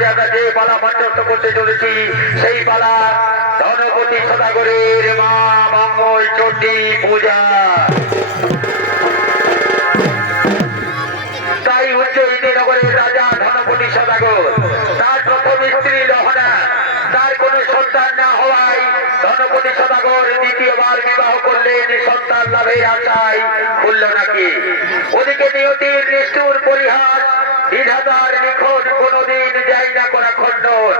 মুহূর্তে আমরা যে পালা মঞ্চস্থ করতে চলেছি সেই পালা ধনপতি সদাগরের মা মঙ্গল চণ্ডী পূজা। তাই উজ্জয়িনী নগরের রাজা ধনপতি সদাগর তার প্রথম স্ত্রী লহনা তার কোন সন্তান না হওয়ায় ধনপতি সদাগর দ্বিতীয়বার বিবাহ করলেন সন্তান লাভের আশায়। খুলল নাকি ওদিকে নিয়তির নিষ্ঠুর পরিহাস বিধাতার নিখোঁজ কোনদিন যায় না কোন খণ্ডন।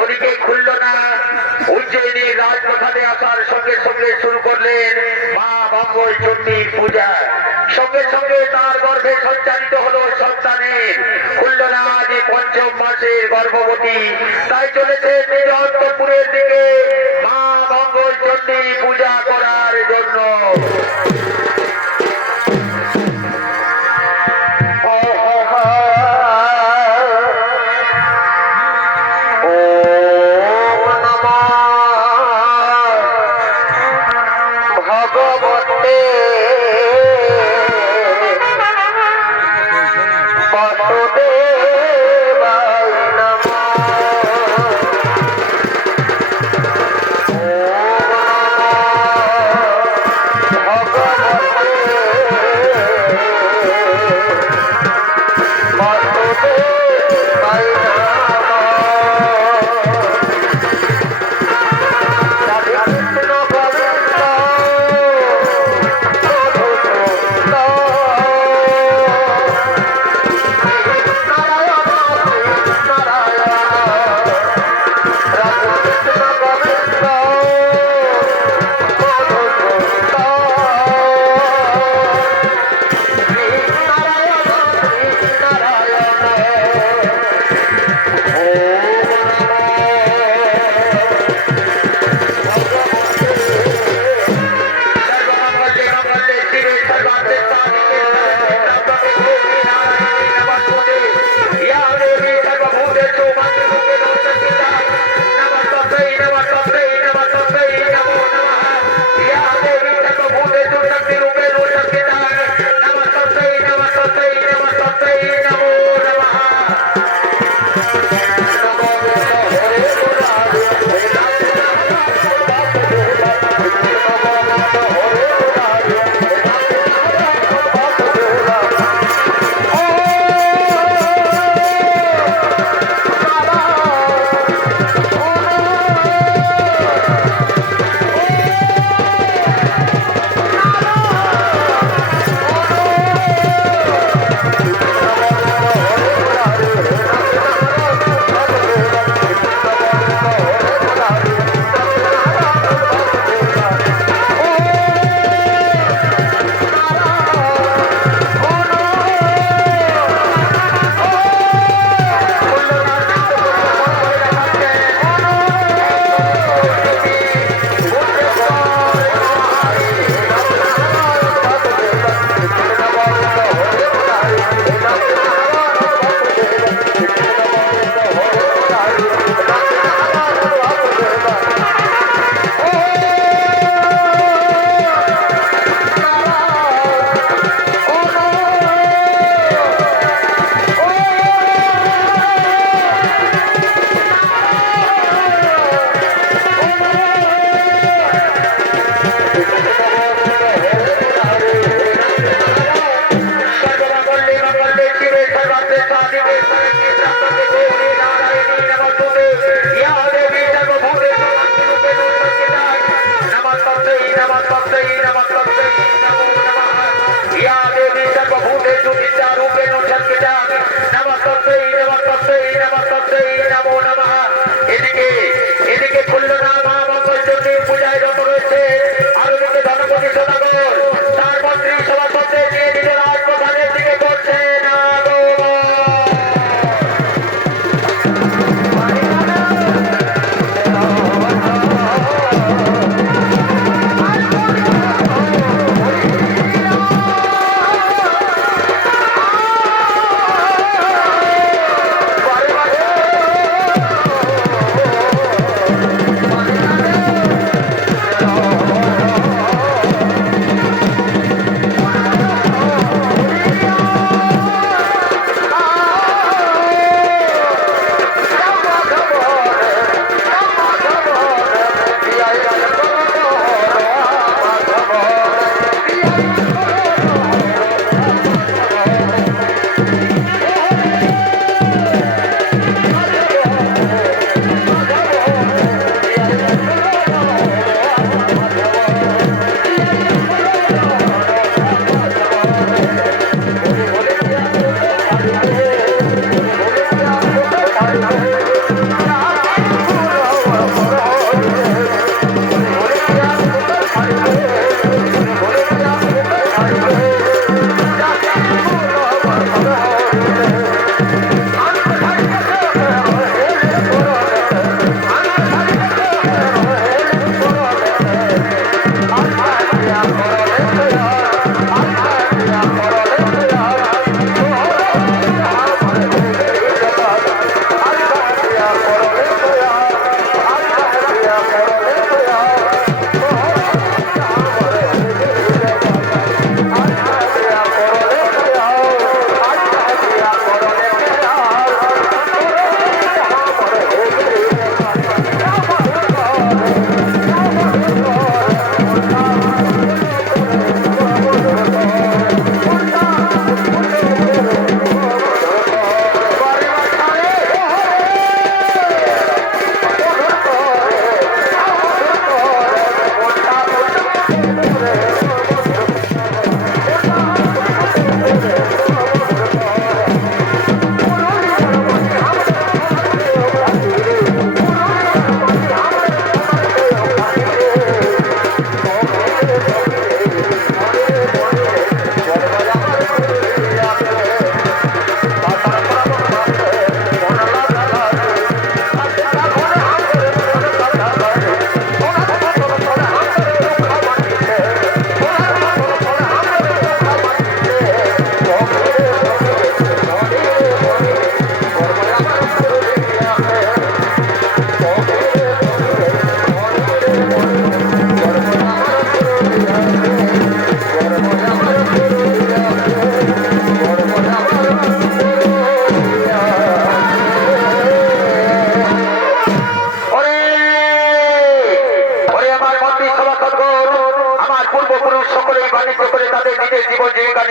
ওদিকে খুলল না উজ্জয়িনীর রাজপ্রসাদে আসার সঙ্গে সঙ্গে শুরু করলেন মা মঙ্গল চণ্ডীর পূজা। সঙ্গে সঙ্গে তার গর্ভে সঞ্চালিত হলো সন্তানের। খুলল না আজ পঞ্চম মাসের গর্ভবতী। তাই চলেছে নিজ অন্তঃপুরের দিকে মা মঙ্গল চণ্ডী পূজা করার জন্য।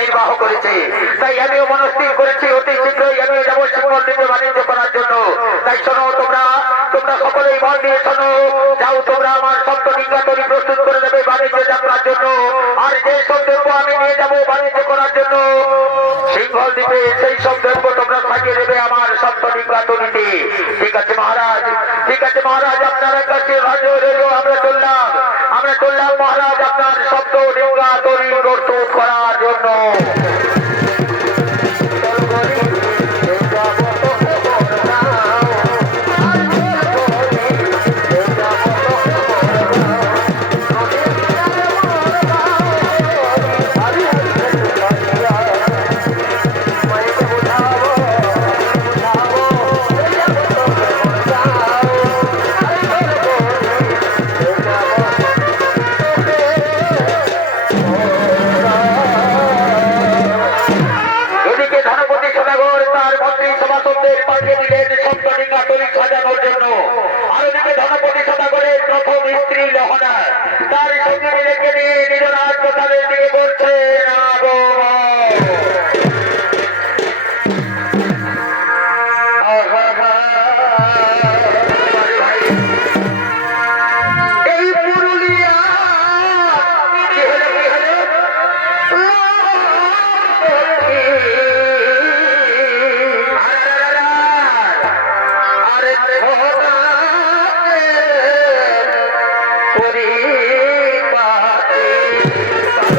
নির্বাহ করেছে। তাই আমিও মনস্থির করেছি অতি শীঘ্রই আমি যাবো সিঙ্গল দ্বীপে বাণিজ্য করার জন্য। তাই শোনো, তোমরা সকলেই মন দিয়ে শোনো। যাও তোমরা আমার সপ্তডিঙ্গা তৈরি প্রস্তুত করে দেবে বাণিজ্য যাত্রার জন্য। আর যে সব দ্রব্য আমি নিয়ে যাবো বাণিজ্য করার জন্য সিঙ্গল দ্বীপে, সেই সব দ্রব্য তোমরা থাকিয়ে দেবে আমার সপ্তডিঙ্গা তৈরিতে। ঠিক আছে মহারাজ, ঠিক আছে মহারাজ, আপনার কাছে আমরা চললাম মহারাজ আপনার সপ্তডিঙ্গা তৈরি প্রস্তুত করার জন্য। Thank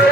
you.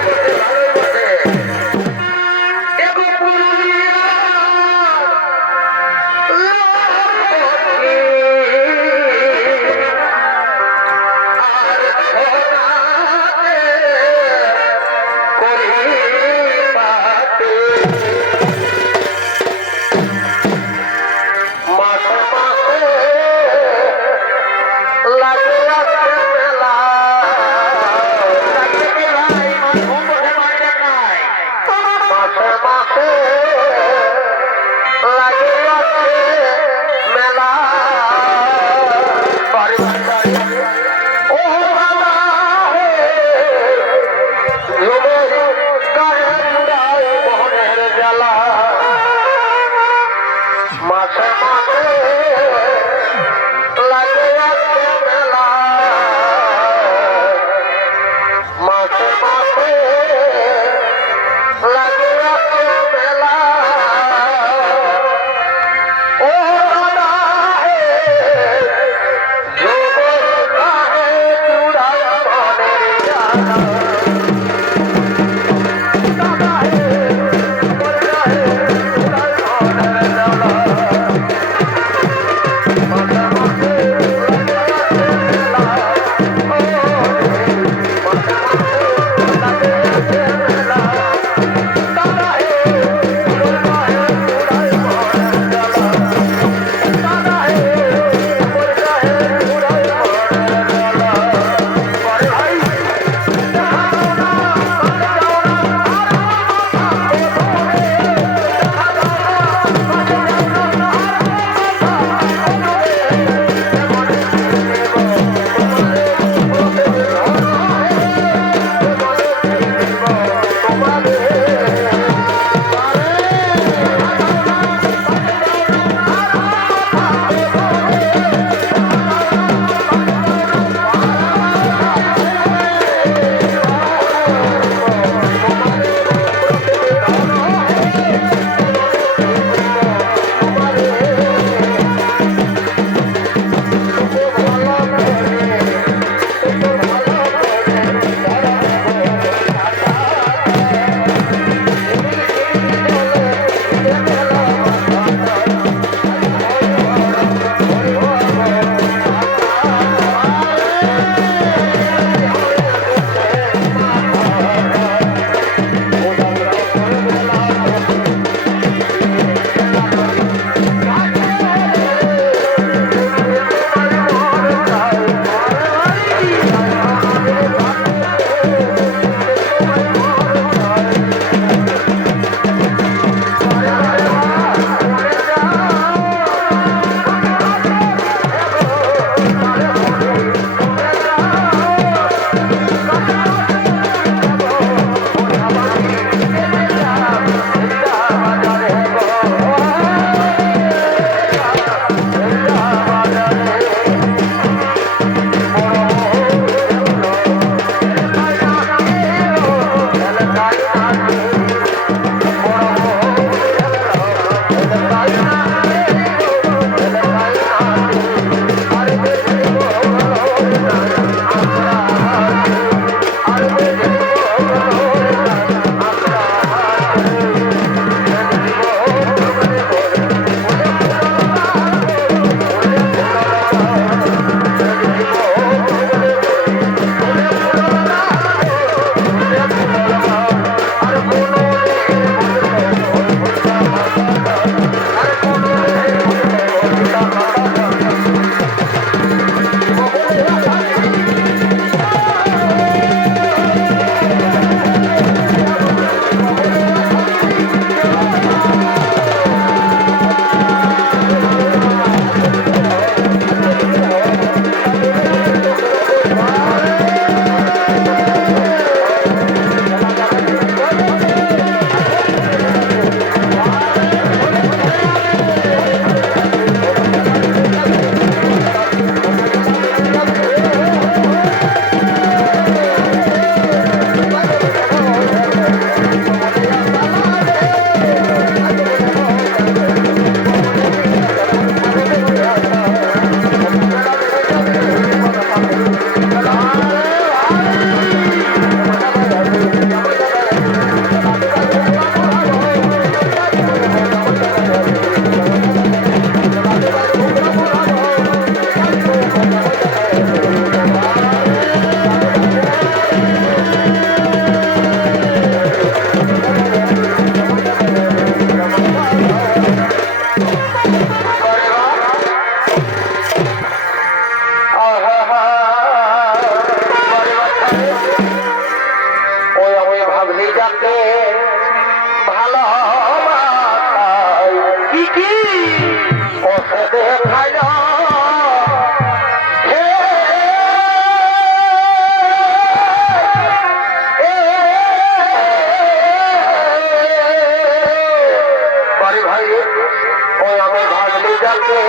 লাগে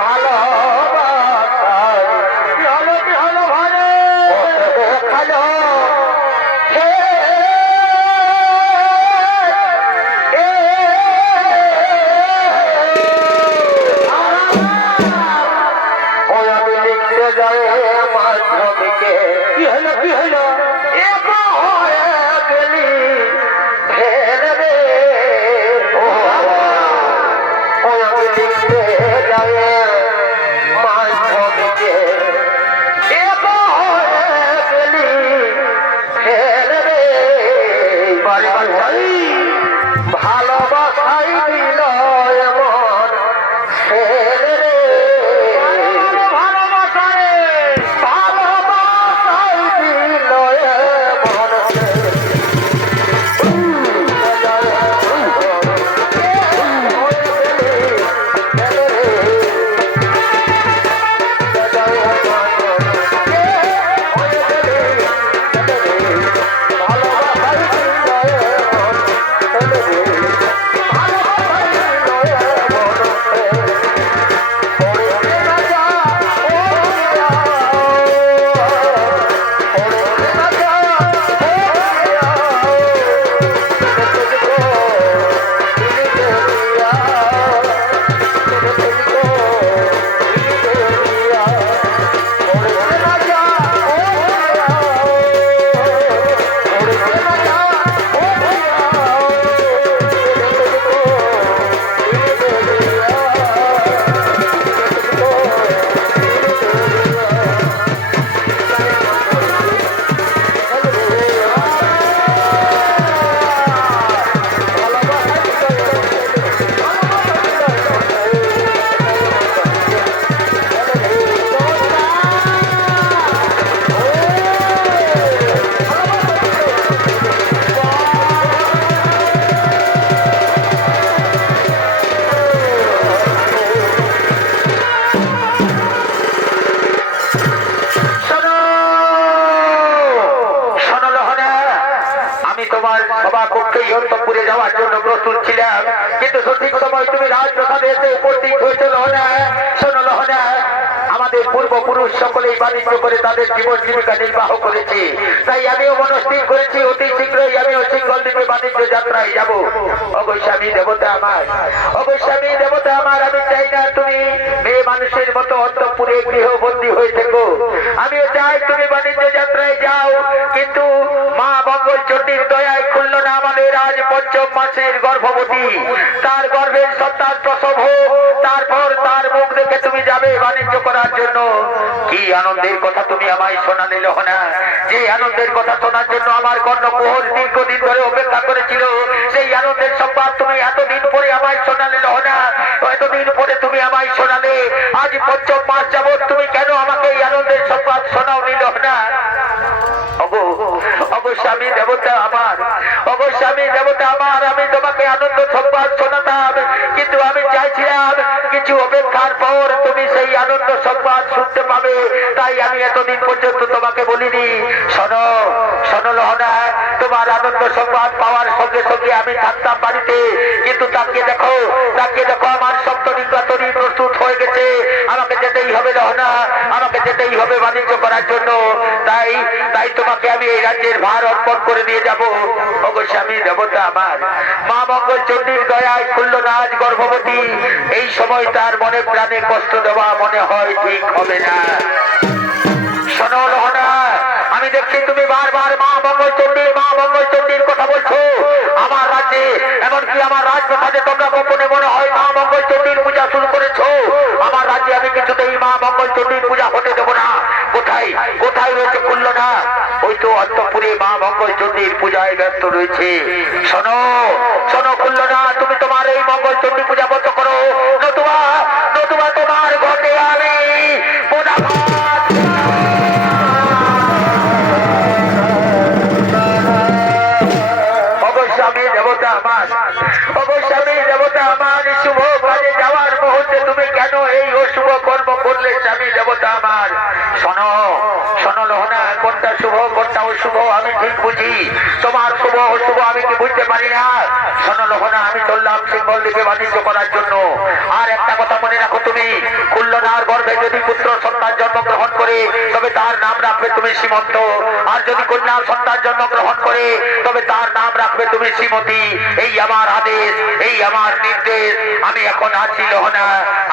ভালোবাসায় কি হলো ভালো দেখালো কি হলো ভালোবাসাই দিল এমন ছেলে রে ভালোবাসাই দিল এমন অন্তঃপুরে যাওয়ার জন্য প্রস্তুত ছিলাম, কিন্তু সঠিক সময় তুমি রাজপ্রাসাদে এসে উপস্থিত হয়েছিল না। শোনো না, আমাদের পূর্বপুরুষ সকলেই বাণিজ্য করে তাদের জীবন জীবিকা নির্বাহ করেছে, তাই আমিও মনস্থির করেছি অতি শীঘ্রই আমিও সিংহল দ্বীপে বাণিজ্য যাত্রায় যাব। অবশ্যই দেবতা আমার, অবশ্যই দেবতা আমার, আমি চাই না তুমি মেয়ে মানুষের মতো অন্তঃপুরে গৃহবন্দী হয়ে থেকো। আমিও চাই তুমি বাণিজ্য যাত্রায় যাও, কিন্তু মা মঙ্গল চণ্ডীর দয়ায় খুলল না আমাদের আজ পঞ্চম মাসের গর্ভবতী, তার গর্ভের সন্তান প্রসব হোক, তারপর তার মুখ দেখে তুমি যাবে বাণিজ্য করার জন্য। কি আনন্দের কথা তুমি আমায় শোনালে লোহনা, যে আনন্দের কথা শোনার জন্য আমার কর্ণকুহর দীর্ঘদিন ধরে অপেক্ষা করেছিল, সেই আনন্দের সংবাদ তুমি এতদিন পরে আমায় শোনালে লোহনা, এতদিন পরে তুমি আমায় শোনালে। আজ পঞ্চম মাস যাবৎ তুমি কেন আমাকে এই আনন্দের সংবাদ শোনাওনি লোহনা? অবশ্যই দেবতা আমার, অবশ্যই দেবতা আমার, আমি তোমাকে আনন্দ সংবাদ শোনাতাম, কিন্তু আমি চাইছিলাম কিছু অপেক্ষার পর তুমি সেই আনন্দ সংবাদ শুনতে পাবে, তাই আমি এতদিন পর্যন্ত তোমাকে বলিনি। শোনো শোনো লোহনা, তোমার আনন্দ সংবাদ পাওয়ার সঙ্গে সঙ্গে আমি থাকতাম বাড়িতে, কিন্তু তাকিয়ে দেখো আমার সপ্তলিঙ্গা তরি প্রস্তুত হয়ে গেছে, আমাকে যেতেই হবে লোহনা, আমাকে যেতেই হবে বাণিজ্য করার জন্য। তাই তাই তোমাকে আমি এই রাজ্যের ভার অর্পণ করে দিয়ে যাব। অবশ্যই আমি দেবতা আমার, মা মঙ্গল চণ্ডীর দয়ায় খুলল না আজ গর্ভবতী, এই সময় তার মনে প্রাণে কষ্ট দেওয়া মনে হয় ঠিক হবে না। শোনো লোহনা, আমি দেখছি তুমি বারবার মা মঙ্গল চণ্ডীর কথা বলছো আমার রাজ্যে, এমনকি আমার রাজপ্রাসাদে তোমরা গোপনে মনে হয় মা মঙ্গল চণ্ডীর পূজা শুরু করেছো। আমার রাজ্যে আমি কিছুতেই মা মঙ্গল চণ্ডীর পূজা হতে দেবো না। কোথায় কোথায় রয়েছে খুলল না? ওই তো অন্তঃপুরে মা মঙ্গল চণ্ডীর পূজায় ব্যস্ত রয়েছে। শোনো শোনো খুলল না, তুমি তোমার এই মঙ্গল চণ্ডী পূজা বন্ধ করো, নতুবা নতুবা তোমার ঘটে আমি শুভ কাজে যাওয়ার মুহূর্তে তুমি কেন এই অশুভ কর্ম করলে স্বামী দেবতা আমার? শোনো শোনো লোহনা, কোনটা শুভ কোনটা অশুভ আমি ঠিক বুঝি, তোমার শুভ অশুভ আমি কি বুঝতে পারি না? ধনলোহনা আমি চললাম সিঙ্গল দ্বীপে বাণিজ্য করার জন্য। আর একটা কথা মনে রাখো, তুমি খুল্লনার গর্ভে যদি পুত্র সন্তান জন্মগ্রহণ করে তবে তার নাম রাখবে তুমি সীমন্ত, আর যদি কন্যা সন্তান জন্মগ্রহণ করে তবে তার নাম রাখবে তুমি শ্রীমতী। এই আমার আদেশ, এই আমার নির্দেশ। আমি এখন আছি লোহনা,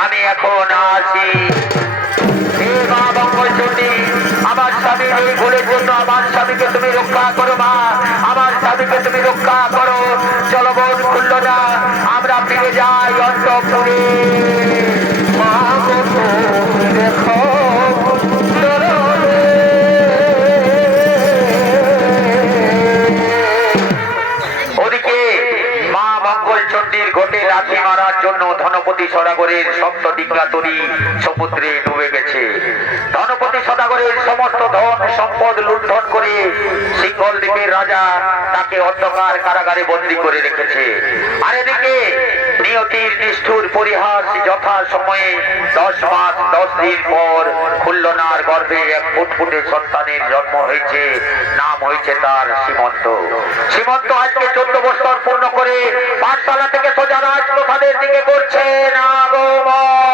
আমি এখন আছি। হে মা মঙ্গলচণ্ডী, আমার স্বামীর এই ভুলের জন্য আমার স্বামীকে তুমি রক্ষা করো মা, আমার স্বামীকে তুমি রক্ষা করো। চলো বোন খুল্লনা, আমরা ফিরে যাই অন্তঃপুরে। মা গো দেখো ওদিকে মা মঙ্গলচণ্ডীর ঘটে লাথি মারার জন্য ধনপতি সদাগরের সপ্ত দিগ্রাতরী সমুদ্রে ডুবে গেছে। ধনপতি সদাগরের সমস্ত ধন সম্পদ লুণ্ঠন করে সিঙ্গল দ্বীপের রাজা তাকে অন্ধকার কারাগারে বন্দী করে রেখেছে। আর এদিকে নিয়তির নিষ্ঠুর পরিহাস যথা সময়ে 10 মাস 10 দিন পর খুল্লনার গর্ভে এক ফুটফুটে সন্তানের জন্ম হয়েছে। নাম হয়েছে তার সীমন্ত। সীমন্ত আজকে 14 বছর পূর্ণ করে পাঠশালা থেকে সোজা রাজপ্রসাদের দিকে করছে আগমন।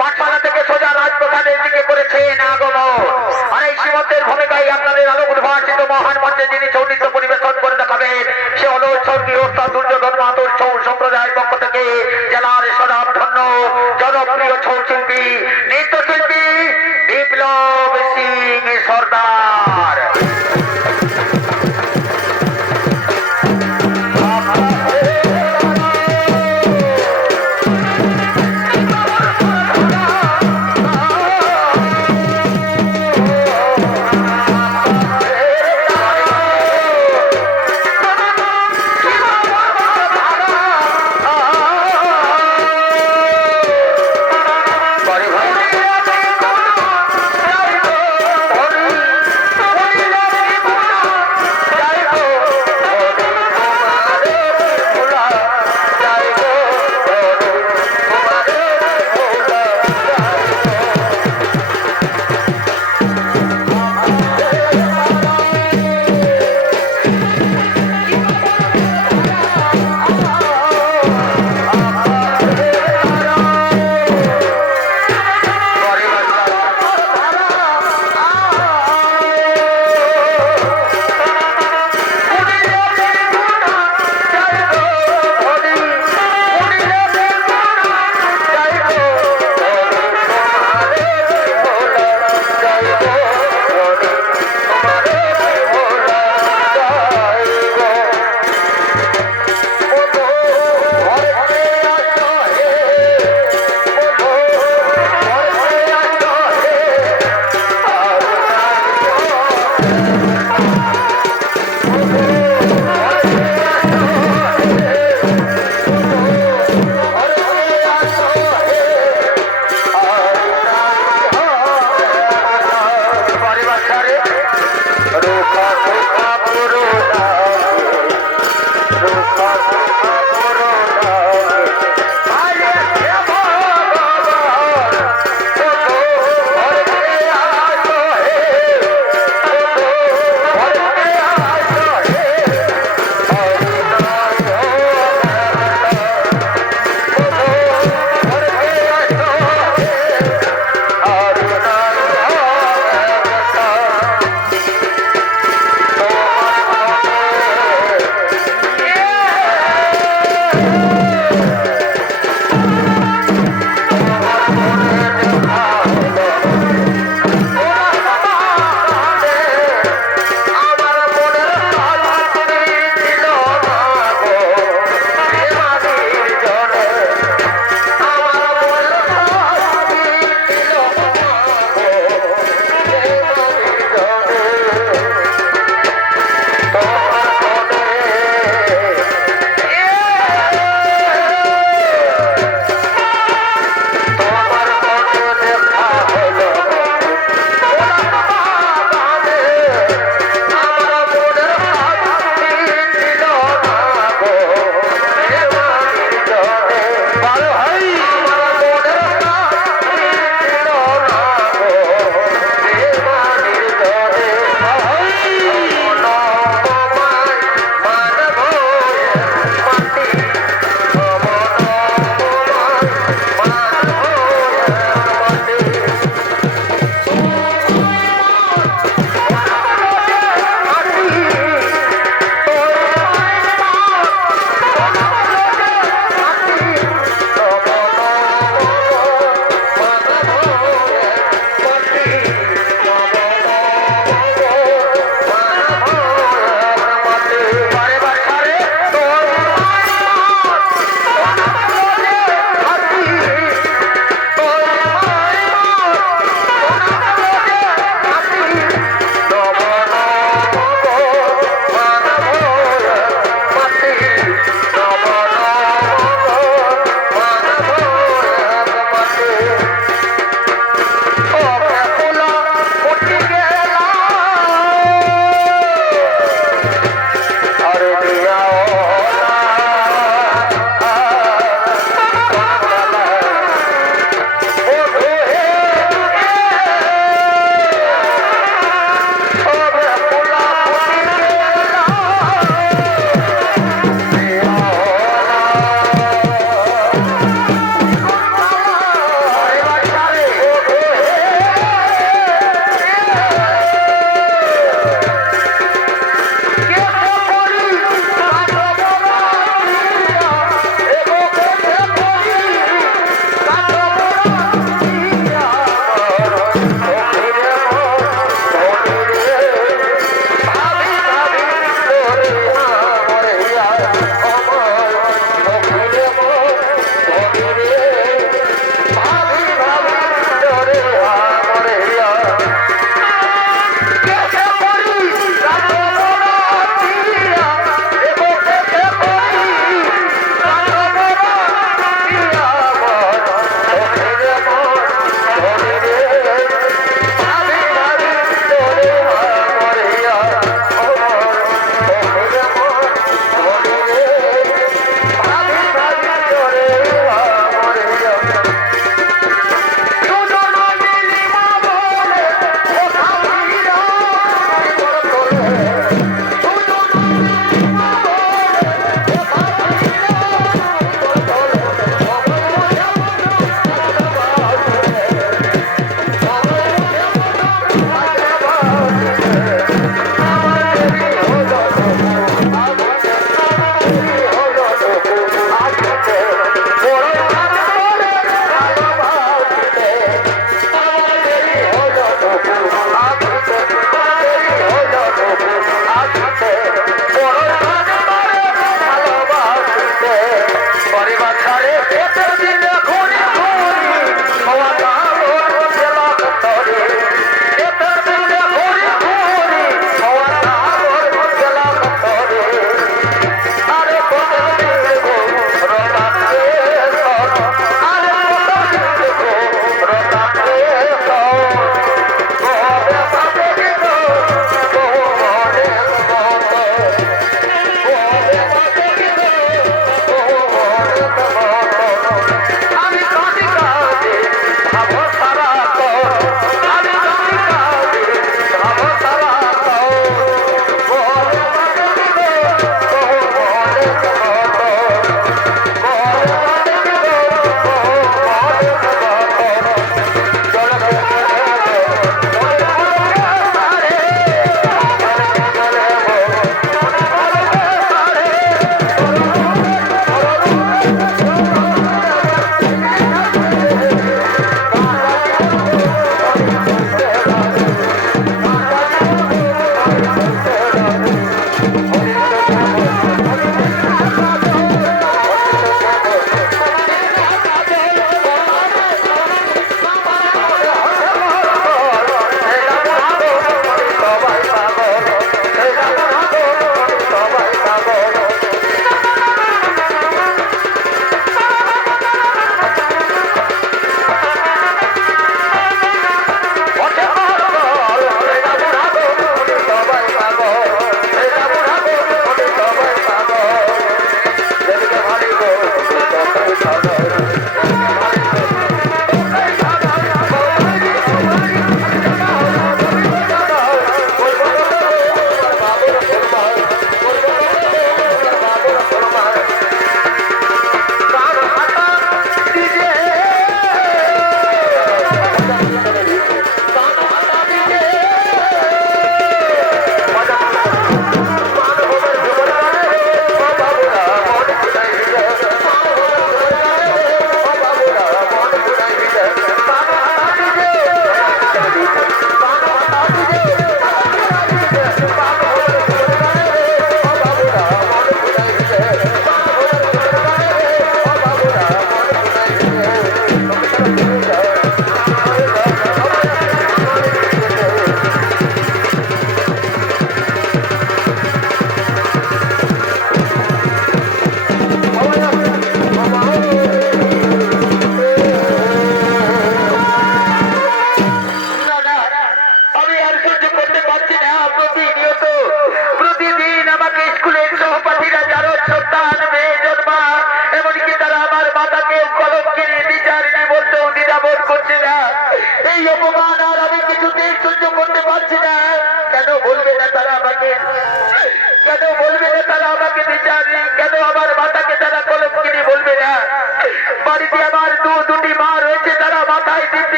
পাঠশালা থেকে সোজা রাজপ্রসাদের দিকে করেছেন আগমন। আর এই সীমন্তের ভূমিকায় আপনাদের আলোক উদ্ভাসিত মহান মঞ্চে যিনি সৌন্দর্য পরিবেশন করে দেখাবেন সে হল স্বর্গীয় ওস্তাদ দুর্যোধন মাতুর ছৌ সম্প্রদায়ের পক্ষ থেকে জেলার স্বনামধন্য জনপ্রিয় ছৌ শিল্পী নৃত্যশিল্পী বিপ্লব সিং সর্দার।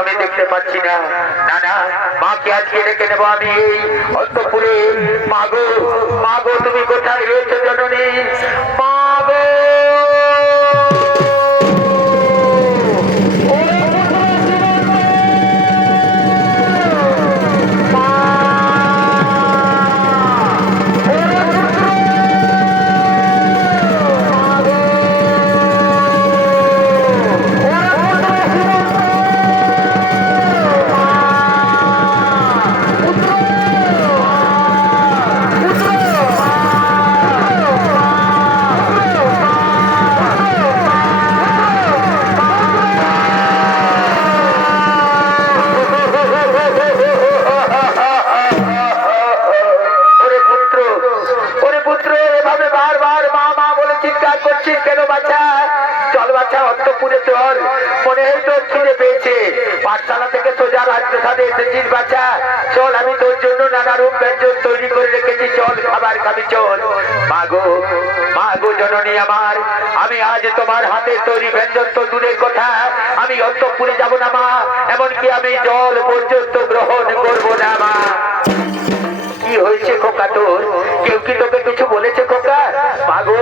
আমি দেখতে পাচ্ছি না। না না, মাকে আজকে ডেকে নেবো আমি এই অন্তপুরে। মাগো মাগো, তুমি কোথায় রয়েছো জননী? মাগো পাঠশালা থেকে সোজা রাজপ্রাসাদে এসেছিস বাচ্চা। চল, আমি তোর জন্য নানা রূপ ব্যঞ্জন তৈরি করে রেখেছি, চল খাবার খাবি চল। মাগো মাগো জননী আমার, আমি আজ তোমার হাতে তৈরি ব্যঞ্জন তো দূরের কথা, আমি অন্তঃপুরে যাব না মা, এমনকি আমি জল পর্যন্ত গ্রহণ করব না মা। কি হয়েছে খোকা তোর? কেউ কি তোকে কিছু বলেছে খোকা? মাগো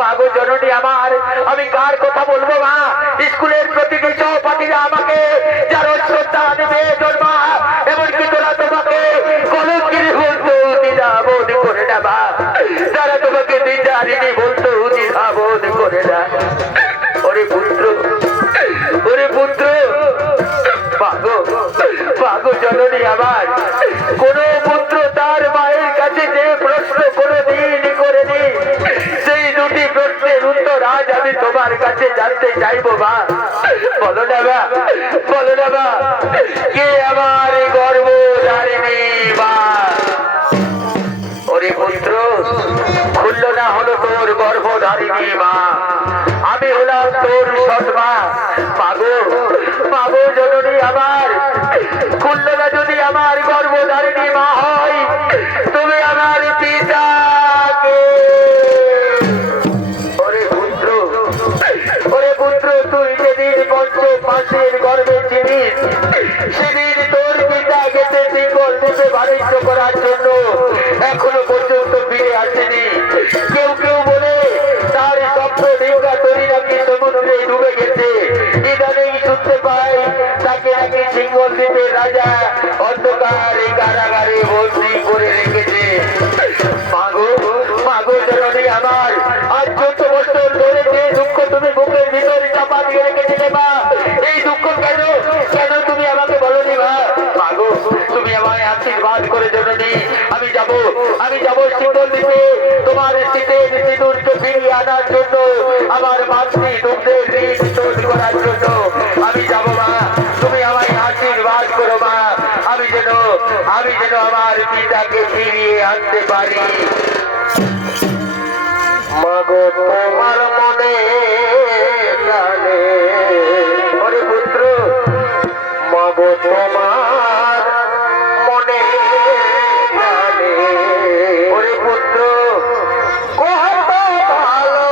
মাগো জননী আমার, আমি কার কথা বলবো মা? স্কুলের প্রতিটি সহপাঠীরা আমাকে যারা শ্রদ্ধা দেবে জন্মা, এমনকি তোরা তোমাকে কলঙ্কিনী বলতো, দ্বিধাবোধ করে না মা। যারা তোমাকে দ্বিধারিণী বলতো, দ্বিধাবোধ করে না। ওরে পুত্র, ওরে পুত্র, মাগো মাগো জননী আমার, কোন পুত্র তার মায়ের কাছে যে প্রশ্ন কোনদিন করেনি, সেই দুটি প্রশ্নের উত্তর আজ আমি তোমার কাছে জানতে চাইবো মা। বলো না মা, বলো না মা, কে আমার গর্ভধারিণী মা? ওরে পুত্র, খুলল না হলো তোর গর্ভধারিণী মা, আমি হলাম তোর সৎ মা। মাগো মাগো জননী আমার, খুলল না যদি আমার গর্ভধারিণী মা হয়, তুমি আমার পিতাকে। ওরে পুত্র, ওরে পুত্র, তুই যেদিন পঞ্চম মাসের গর্ভে ছিলিস, সেদিন তোর পিতা গেছে সিঙ্গল দেশে বাণিজ্য করার জন্য, এখনো পর্যন্ত ফিরে আসেনি। কেউ কেউ বলে তার স্বপ্ন ডিঙ্গা তরি নাকি সমুদ্রে ডুবে গেছে। ইদানিং শুনতে পাই তাকে নাকি সিঙ্গল দ্বীপের রাজা অন্ধকার কারাগারে বন্দী করে রেখেছে। মাগো মাগো জননী আমার, আজ 14 বছর ধরে যে দুঃখ তুমি বুকের ভিতরে চাপা দিয়ে রেখেছিলে মা, এই দুঃখ কেন কেন তুমি আমাকে বলনি মা? মাগো তুমি আমায় আশীর্বাদ করে জননী, আমি যাব সিঙ্গল দ্বীপে তোমার শীতের সিঁদুরকে ফিরিয়ে আনার জন্য, আমার মাতৃ দুগ্ধের ঋণ শোধ করার জন্য আমি যাব মা। তুমি আমায় আশীর্বাদ করো মা, আমি যেন আমার পিতাকে ফিরিয়ে আনতে পারি। মাগো তোমার মনে প্রাণে, ওরে পুত্র, মাগো তোমার মনে প্রাণে, ওরে পুত্র, কত ভালো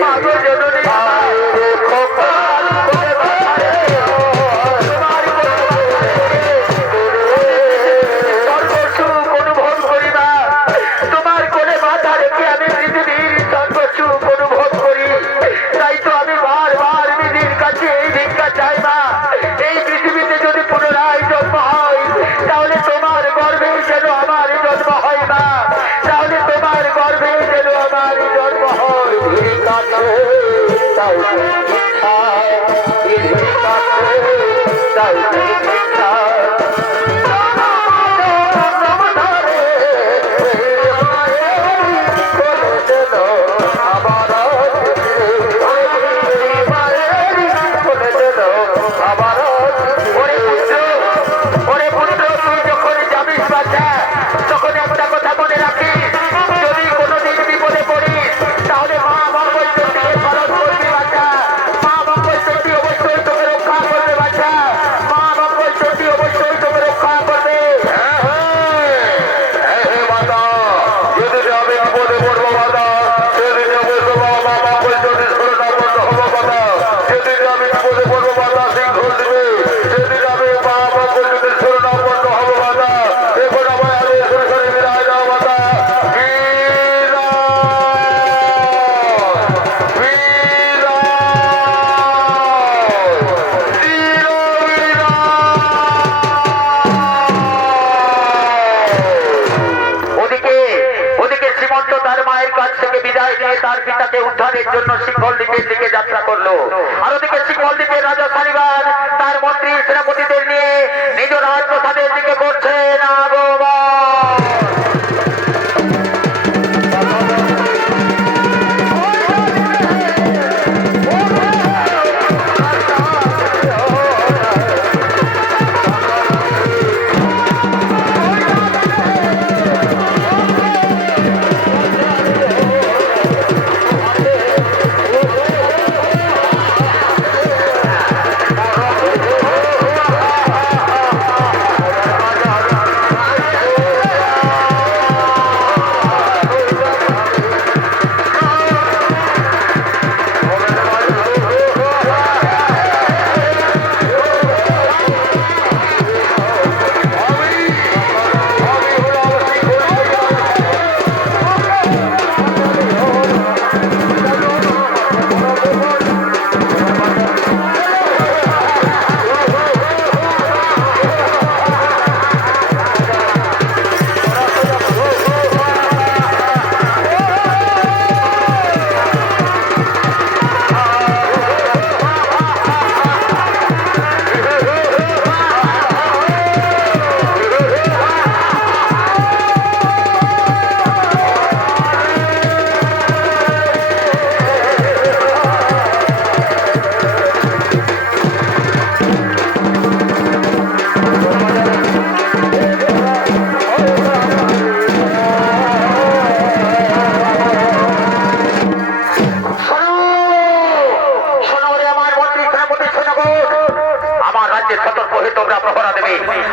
মাগো জননী তার পিতাকে উদ্ধারের জন্য সিংহল দ্বীপের দিকে যাত্রা করলো। আর ওদিকে সিংহল দ্বীপের রাজা সারিবান তার মন্ত্রী সেনাপতিদের নিয়ে নিজ রাজপ্রাসাদের দিকে করছেন আগমন।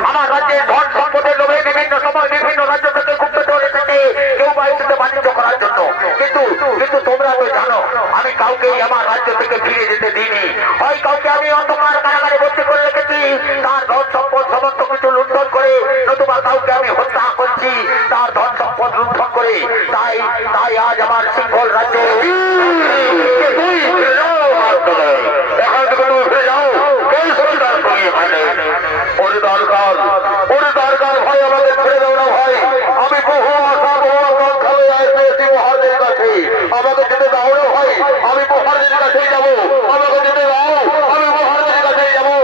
আমার রাজ্যের ধন সম্পদের লোভে বিভিন্ন সময় বিভিন্ন রাজ্য থেকে গুপ্তচর এসেছে কেউ বা এসেছে বাণিজ্য করার জন্য, কিন্তু কিন্তু তোমরা তো জানো আমি কাউকেই আমার রাজ্য থেকে ফিরে যেতে দিইনি। হয় কাউকে আমি অন্ধকার কারাগারে ভর্তি করে রেখেছি তার ধন সম্পদ সমস্ত কিছু লুণ্ঠন করে, নতুবা কাউকে আমি হত্যা করছি তার ধন সম্পদ লুণ্ঠন করে। তাই তাই আজ আমার সিংহল রাজ্যে দরকার ভাই আমাদের ছেড়ে দাও না ভাই, আমি বহু আশা বহু আকাঙ্ক্ষা এসেছি মহারাজের কাছে, আমাকে যেতে দাও না ভাই, আমি মহারাজের কাছেই যাবো, আমাকে যেতে দাও, আমি মহারাজের কাছেই যাবো।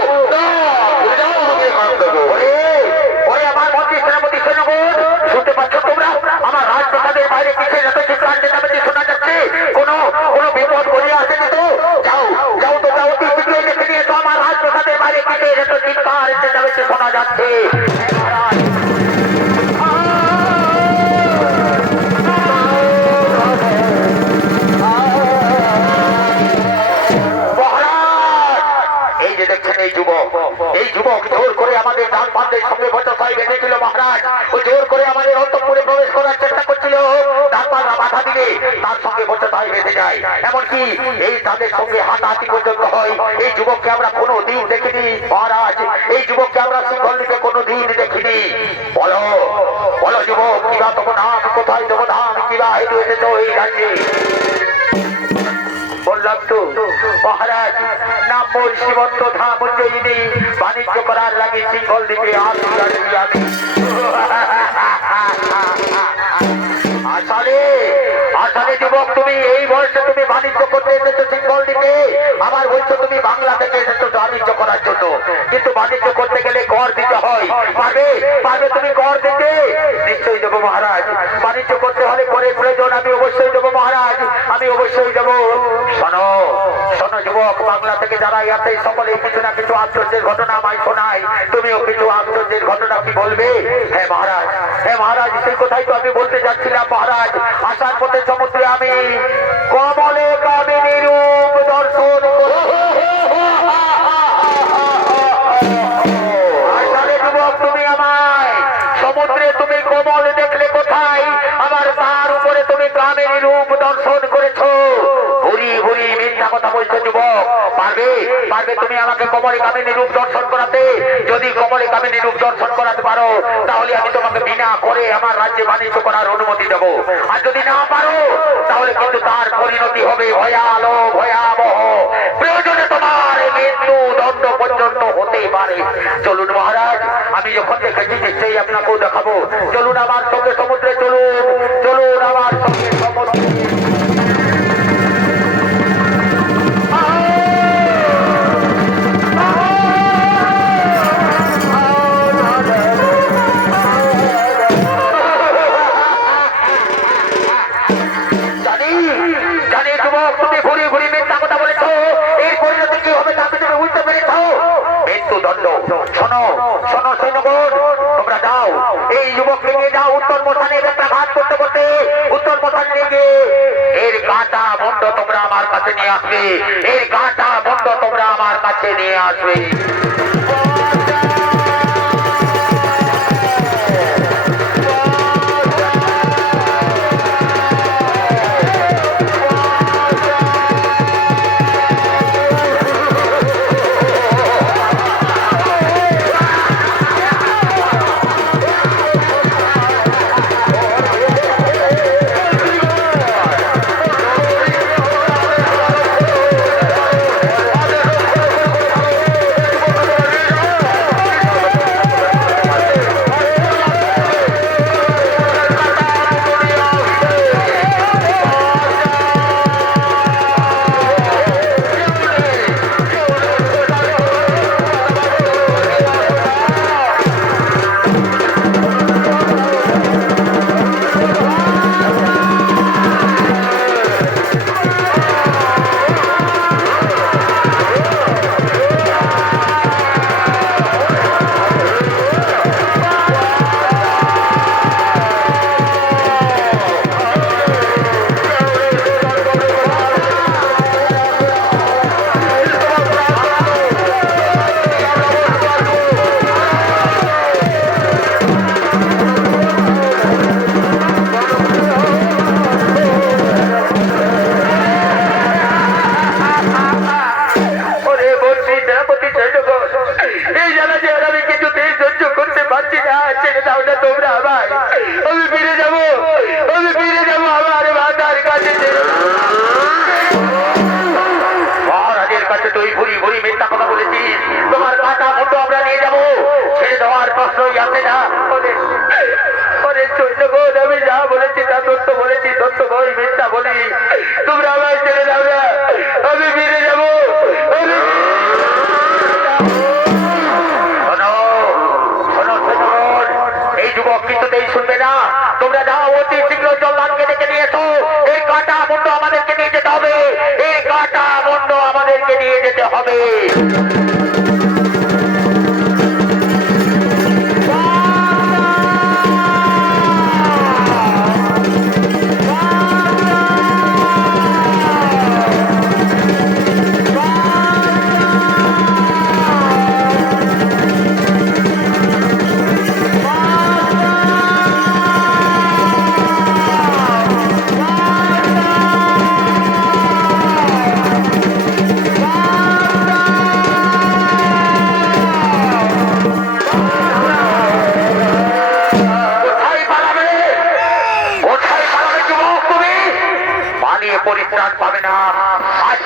আমার মন্ত্রী সেনাপতি সেনাপতি শুনতে পাচ্ছ তোমরা? আমার রাজপ্রাসাদের বাইরে কিসের এত চিৎকার চেঁচামেচি শোনা যাচ্ছে? কোনো কোনো বিপদ করিয়া আসেনি তো? যাও যাও তোমরা অতি শীঘ্রই দেখে নিয়েছো আমার রাজপ্রাসাদের বাইরে কিসের এত চিৎকার চেঁচামেচি শোনা যাচ্ছে। এই যে দেখছেন এই যুবক এই যুবক জোর করে আমাদের ডান পান্ডের সঙ্গে বচসায় বেঁধেছিল মহারাজ। ও জোর করে আমাদের অন্তঃপুরে প্রবেশ করার চেষ্টা করছিল। ডান পান্ডা বাধা দিলে তার সঙ্গে বচসায় বেঁধে যায়। এমনকি এই তাদের সঙ্গে হাতাহাতি পর্যন্ত হয়। এই যুবককে আমরা কোনো দিন দেখিনি মহারাজ। এই যুবককে আমরা সিংহলীতে কোনো দিন দেখিনি। বলো বলো যুবক, কিবা তোমার নাম, কোথায় তোমার ধাম, কিবা হেতু এসেছ এই রাজ্যে? বললাম তো মহারাজ, নাম মোর সীমন্ত ধাম উজ্জয়িনী। বাণিজ্য করার লাগে সিংহল দ্বীপে আমি আসলে আসলে যুবক, তুমি এই বয়সে তুমি বাণিজ্য করতে এসেছো সিংহল দ্বীপে। আমার বলছো তুমি বাংলা থেকে এসেছো বাণিজ্য করার জন্য, কিন্তু বাণিজ্য করতে গেলে কর দিতে হয়। পারবে পারবে তুমি কর দিতে? নিশ্চয়ই দেবো মহারাজ। বাণিজ্য করতে হলে করের প্রয়োজন, আমি অবশ্যই দেবো মহারাজ, আমি অবশ্যই দেবো। শোনো শোনো যুবক, বাংলা থেকে যারা আসে সকলে কিছু না কিছু আশ্চর্যের ঘটনা আমায় শোনায়। তুমিও কিছু আশ্চর্যের ঘটনা কি বলবে? হ্যাঁ মহারাজ, হ্যাঁ মহারাজ, সেই কথাই তো আমি বলতে যাচ্ছিলাম মহারাজ। আসার পথে সমুদ্রে আমি কমলে কামিনী রূপ দর্শন আসলে যুবক, তুমি আমায় সমুদ্রে তুমি কমল দেখলে কোথায়? আমার তার উপরে তুমি কামিনী রূপ দর্শন করেছো। ভুরি ভুরি মিথ্যা কথা বলছো যুবক। পারবে পারবে তুমি আমাকে কমলে কামিনী রূপ দর্শন করাতে? যদি কমলে কামিনী রূপ দর্শন করাতে পারো, তাহলে আমি তোমাকে বিনা করে আমার রাজ্যে বাণিজ্য করার অনুমতি দেবো। আর যদি না পারো, তাহলে কিন্তু তার পরিণতি হবে ভয়ালো ভয়াবহ। প্রয়োজনে তোমার মৃত্যু দণ্ড পর্যন্ত হতে পারে। চলুন মহারাজ, আমি যখন দেখেছি নিশ্চয়ই আপনাকেও দেখাবো। চলুন আমার সঙ্গে সমুদ্রে, চলুন চলুন আমার সঙ্গে সমুদ্রে। শোনো শোনো সৈন্যগণ, তোমরা যাও এই যুবককে নিয়ে যাও উত্তর মশানে ঘাট করতে করতে উত্তর মশানে নিয়ে গিয়ে এর কাঁটা বন্ধ তোমরা আমার কাছে নিয়ে আসবে। এর কাঁটা বন্ধ তোমরা আমার কাছে নিয়ে আসবে।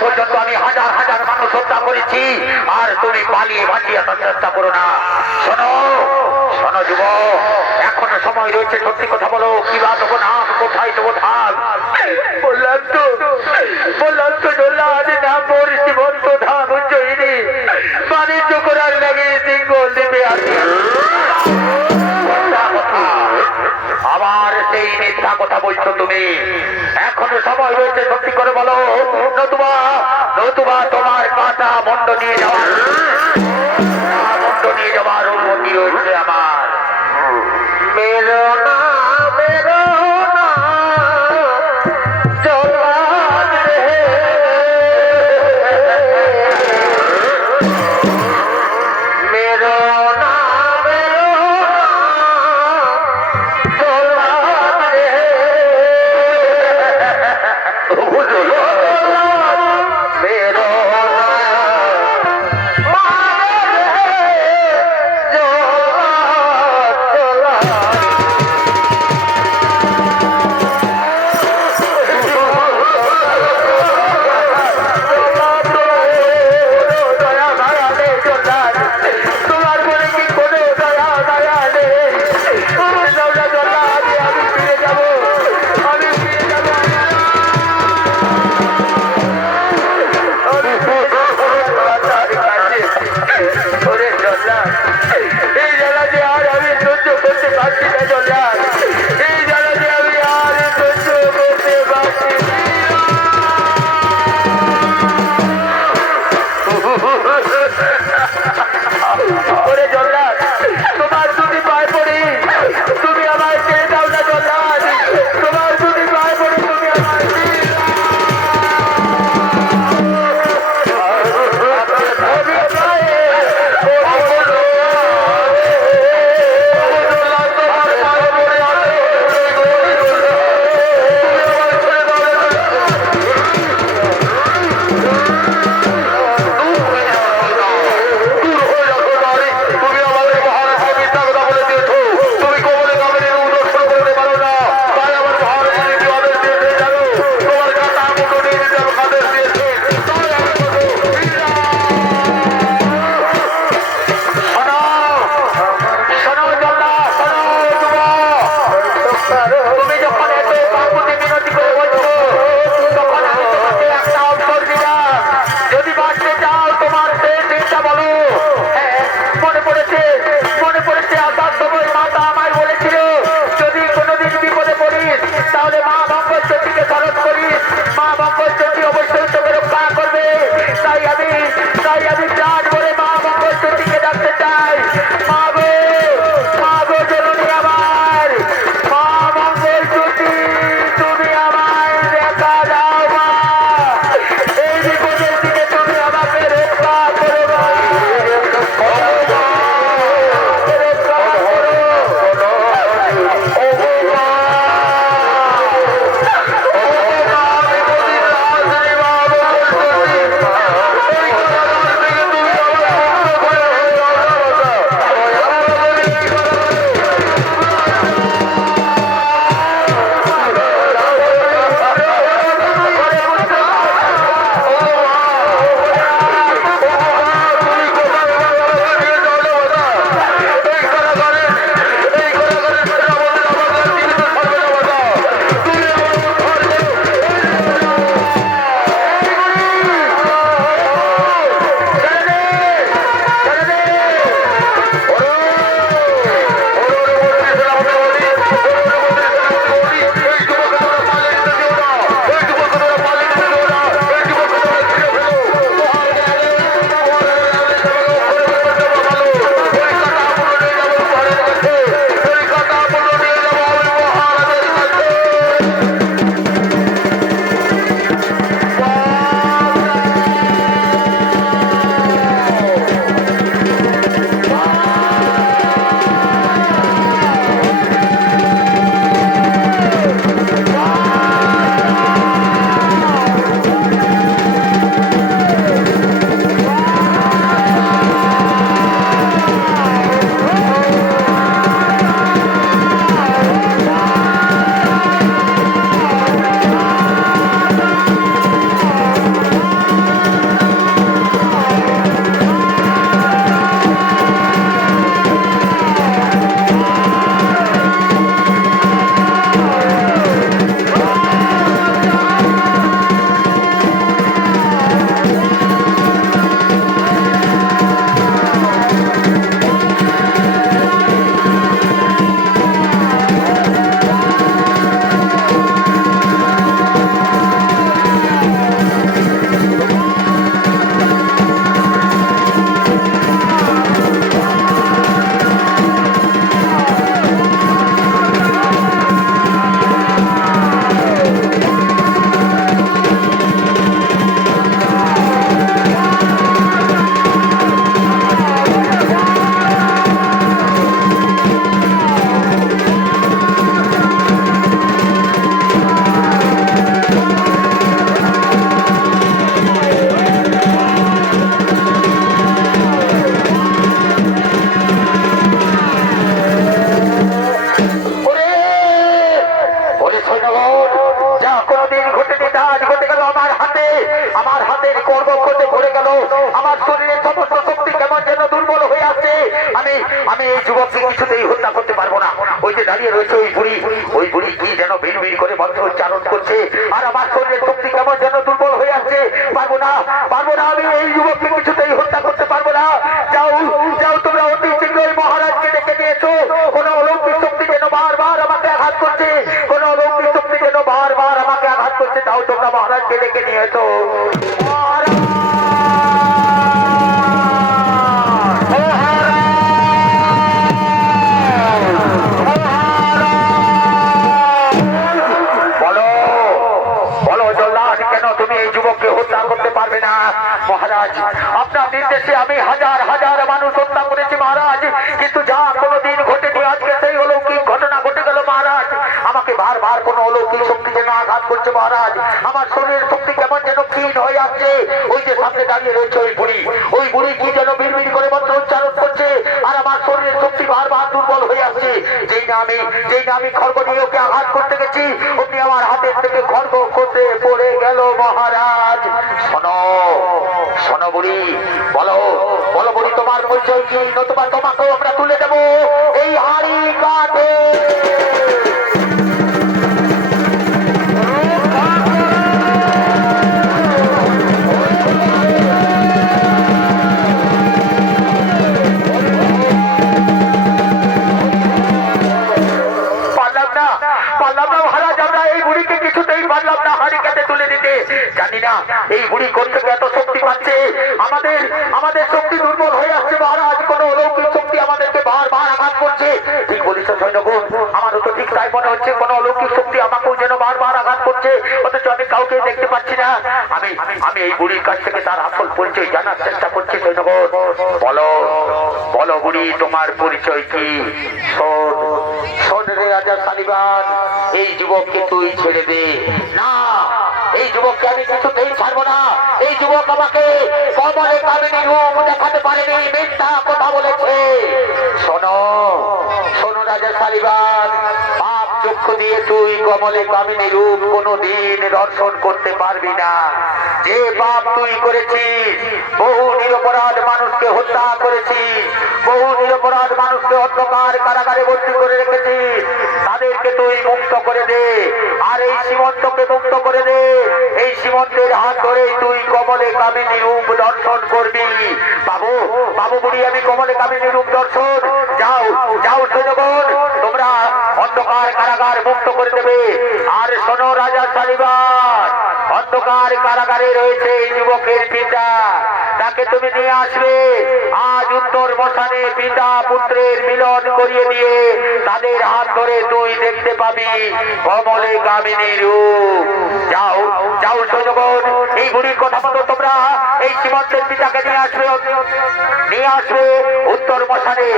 পর্যন্ত আমি হাজার হাজার মানুষ হত্যা করেছি, আর তুমি পালিয়ে বাঁচিয়ে আসার চেষ্টা করো না। শোনো শোনো যুবক, এখনো সময় রয়েছে, সত্যি কথা বলো, কি বা দেবো নাম, কোথায় দেবো থাক? বললাম তো জল্লাদ নাম মোর সীমন্ত ধাম উজ্জয়িনী, বাণিজ্য করার লাগে সিঙ্গল দ্বীপে আছি। আবার সেই মিথ্যা কথা বলছো তুমি? এখনো সময় রয়েছে, সত্যি করে বলো, নতুবা তোমার কাটা মন্ড নিয়ে যাওয়ার অনুমতি রয়েছে আমার। মেরো না জল্লাদ রে, মেরো না জল্লাদ রে, মেরো সর্বক্ষতে ভরে গেল, আমার শরীরের সমস্ত শক্তি কেমন যেন দুর্বল হয়ে আসছে। আমি এই যুবককে কিছুতেই হত্যা করতে পারবো না। ওই যে দাঁড়িয়ে রয়েছে ওই বুড়ি কি যেন বিড়বিড় করে মন্ত্র উচ্চারণ করছে, আর আমার শরীরের শক্তি কেমন যেন দুর্বল হয়ে আসছে। পারবো না, আমি এই যুবককে কিছুতেই হত্যা করতে পারবো না। যাও তোমরা অতি শীঘ্রই মহারাজকে ডেকে নিয়েছো। কোন অলৌকিক শক্তি যেন বারবার আমাকে আঘাত করছে, কোন অলৌকিক শক্তি যেন বারবার আমাকে আঘাত করছে। যাও তোমরা মহারাজকে ডেকে নিয়েছো। মহারাজ, আপনার নির্দেশে আমি হাজার হাজার মানুষ হত্যা করেছি মহারাজ, কিন্তু যা কোনোদিন ঘটেনি আজকে সেই অলৌকিক ঘটনা ঘটে গেল মহারাজ। আমাকে বারবার কোন অলৌকিক শক্তি যেন আঘাত করছে মহারাজ। আমার শরীরের শক্তি কেমন যেন ক্ষীণ হয়ে আসছে। ওই যে সামনে দাঁড়িয়ে রয়েছে ওই বুড়ি কি যেন বিড়বিড় করে মন্ত্র উচ্চারণ করছে, আর আমার শরীরের শক্তি বারবার দুর্বল হয়ে আসছে। যেই না আমি খড়গ নিয়ে ওকে আঘাত করতে গেছি, ওকে আমার হাতের থেকে খড়গ করতে পড়ে গেল মহারাজ। শোনো বুড়ি, বলো বুড়ি, তোমার পরিচয় কি? নতুবা তোমাকেও আমরা তুলে দেবো এই হাড়ি কাঠে। পারলাম না মহারাজ, আমরা এই বুড়িকে কিছুতেই পারলাম না হাড়ি কাঠে তুলে দিতে। জানি না এই বুড়ি কোথেকে এত শক্তি পাচ্ছে। আমাদের শক্তি দুর্বল হয়ে আসছে মহারাজ। কোন অলৌকিক শক্তি আমাদেরকে বারবার আঘাত করছে। ঠিক বলেছ সৈন্যগণ, আমারও তো ঠিক তাই মনে হচ্ছে। কোন অলৌকিক শক্তি আমাকেও যেন বারবার আঘাত করছে, অথচ আমি কাউকে দেখতে পাচ্ছি না। আমি এই বুড়ির কাছ থেকে তার আসল পরিচয় জানার চেষ্টা করছি। সৈন্যগণ, বলো বুড়ি, তোমার পরিচয় কি? শোন রে রাজা শালিবান, এই যুবককে তুই ছেড়ে দে। না, এই যুবককে আমি কিছুতেই ছাড়বো না। এই যুবক আমাকে কমলে কামিনী রূপ দেখাতে পারেনি, মিথ্যা কথা বলেছে। শোনো রাজা শালিবান, পাপ চক্ষু দিয়ে তুই কমলে কামিনী রূপ কোনদিন দর্শন করতে পারবি না। যে পাপ তুই করেছিস, বহু নিরপরাধ মানুষকে হত্যা করেছিস, বহু নিরপরাধ মানুষকে অন্ধকার কারাগারে বন্দী করে রেখেছিস, তাদেরকে তুই মুক্ত করে দে। আর এই সীমন্তকে মুক্ত করে দে। এই সীমন্তের হাত ধরে তুই কমলে কামিনী রূপ দর্শন করবি। বাবু বুড়ি, আমি কমলে কামিনী রূপ দর্শন। যাও সৈন্যগণ, তোমরা অন্ধকার কারাগার মুক্ত করে দেবে। আর শোনো রাজা শালিবান, অন্ধকার কারাগারে রয়েছে এই যুবকের পিতা, তাকে তুমি নিয়ে আসবে। আজ উত্তর মশানে পিতা পুত্রের মিলন করিয়ে দিয়ে তাদের হাত ধরে তুই দেখতে পাবি কমলে কামিনী রূপ। যাও সৈন্যগণ, এই বুড়ির কথা মতো তোমরা এই সীমন্তের পিতাকে নিয়ে আসবে উত্তর মশানে।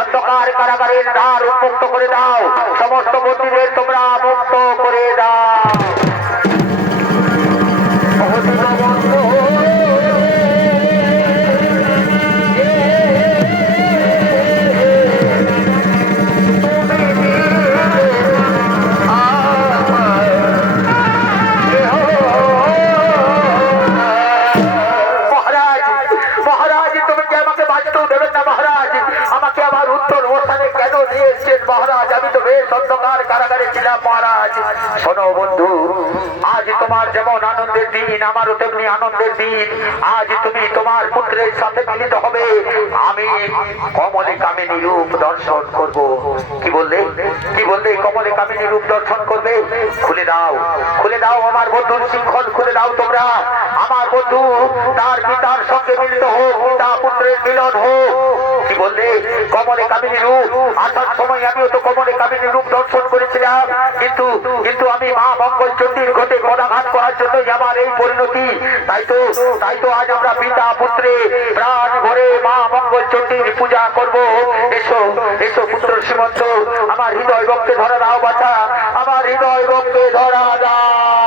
অন্ধকার কারাগারের দ্বার উন্মুক্ত করে দাও, সমস্ত বন্দীদের তোমরা মুক্ত করে দাও। মহারাজ, আমি তো বেশ অন্ধকার কারাগারে ছিলাম মহারাজ। শোনো বন্ধু, আজ তোমার যেমন আনন্দের দিন, আমারও তেমনি আনন্দের দিন। আজ তুমি তোমার পুত্রের সাথে মিলিত হবে। আমি কমলে কামিনী রূপ দর্শন করব। কি বললে কমলে কামিনী রূপ দর্শন করবে? খুলে দাও আমার বন্ধুর শৃঙ্খল, খুলে দাও তোমরা। আমার বন্ধু তার পিতার সঙ্গে মিলিত হোক, পিতা পুত্রের মিলন হোক। কি বললে? কমলে কামিনী রূপ। আসার সময় আমিও তো কমলে কামিনী রূপ দর্শন করেছিলাম, কিন্তু আমি মা মঙ্গল চণ্ডীর ঘটে গদাঘাত করার জন্যই আমার এই পরিণতি। তাই তো আজ আমরা পিতা পুত্রে প্রাণ ভরে মা মঙ্গল চণ্ডীর পূজা করব। এসো পুত্র সীমন্ত, আমার হৃদয় বক্ষে ধরা দাও বাছা, আমার হৃদয় বক্ষে ধরা দাও।